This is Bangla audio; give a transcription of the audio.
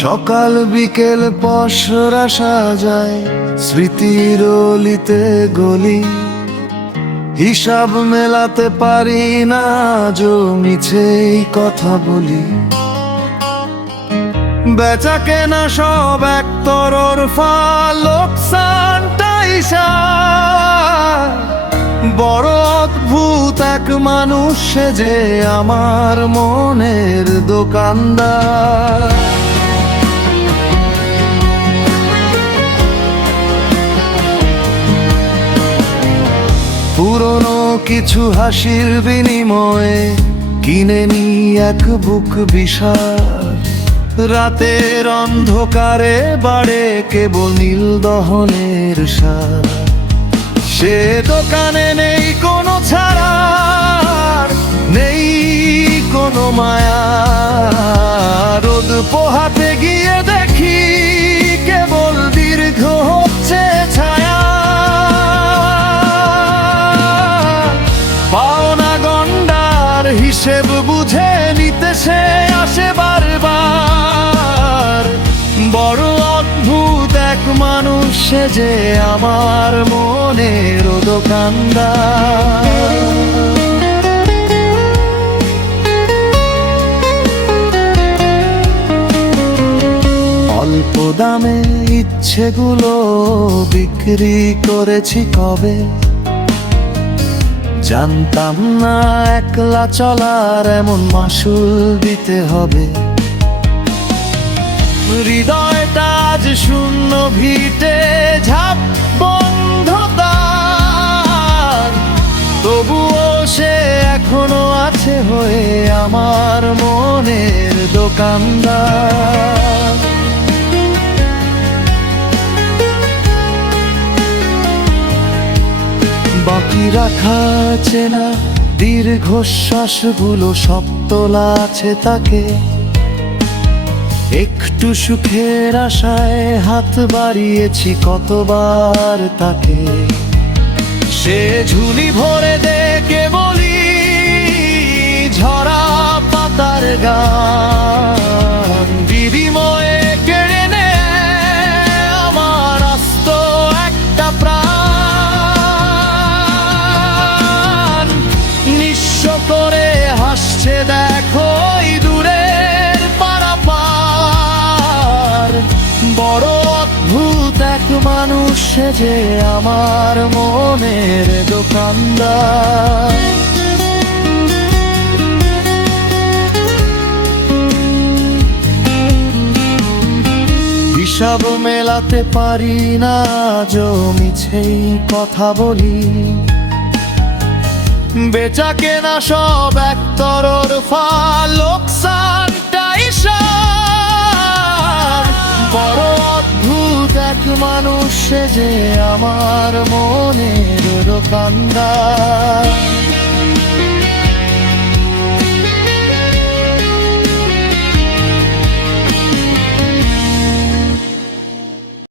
সকাল বিকেল পসরা সাজায় স্মৃতির অলিতে গলি, হিসাব মেলাতে পারি না মিছেই কথা বলি। বেচা কেনা সব এক তরফা, লোকসানটাই বড় অদ্ভুত এক মানুষ যে আমার মনের দোকানদার। পুরনো কিছু হাসির বিনিময়ে কিনে নি এক বুক বিষাদ, রাতের অন্ধকারে বাড়ে কেবল নীল দহনের স্বাদ। সে দোকানে নেই কোনো ছাড়ার, নেই কোনো মায়া, রোদ পোহাতে গিয়ে দেখি কেবল দীর্ঘ হচ্ছে ছায়া। পাওনা গন্ডার হিসেব বুঝে নিতে সে আসে বারবার, বড় অদ্ভুত এক মানুষ সে যে আমার মনের দোকানদার। অল্প দামে ইচ্ছেগুলো বিক্রি করেছি কবে, জানতাম না একলা চলার এমন মাসুল দিতে হবে। হৃদয়টা আজ শূন্য ভিটে ঝাঁপ বন্ধ দ্বার, তবুও সে এখনো আছে হয়ে আমার মনের দোকানদার। বাকি রাখা চেনা দীর্ঘশ্বাসগুলো সব তোলা আছে তাকে, একটু সুখের আশায় হাত বাড়িয়েছি কতবার তাকে। সে ঝুলি ভরে দেখে বলি ঝরা পাতার গান, বিনিময়ে কেড়ে নে আমার আস্ত একটা প্রাণ। নিঃস্ব করে হাসছে দেখো দূরের পারাপার, বড় অদ্ভুত এক মানুষ সে যে আমার মনের দোকানদার। হিসাব মেলাতে পারি না মিছেই কথা বলি, বেচা কেনা সব এক তরফা, লোকসানটাই বড় অদ্ভুত এক মানুষ সে যে আমার মনের দোকানদার।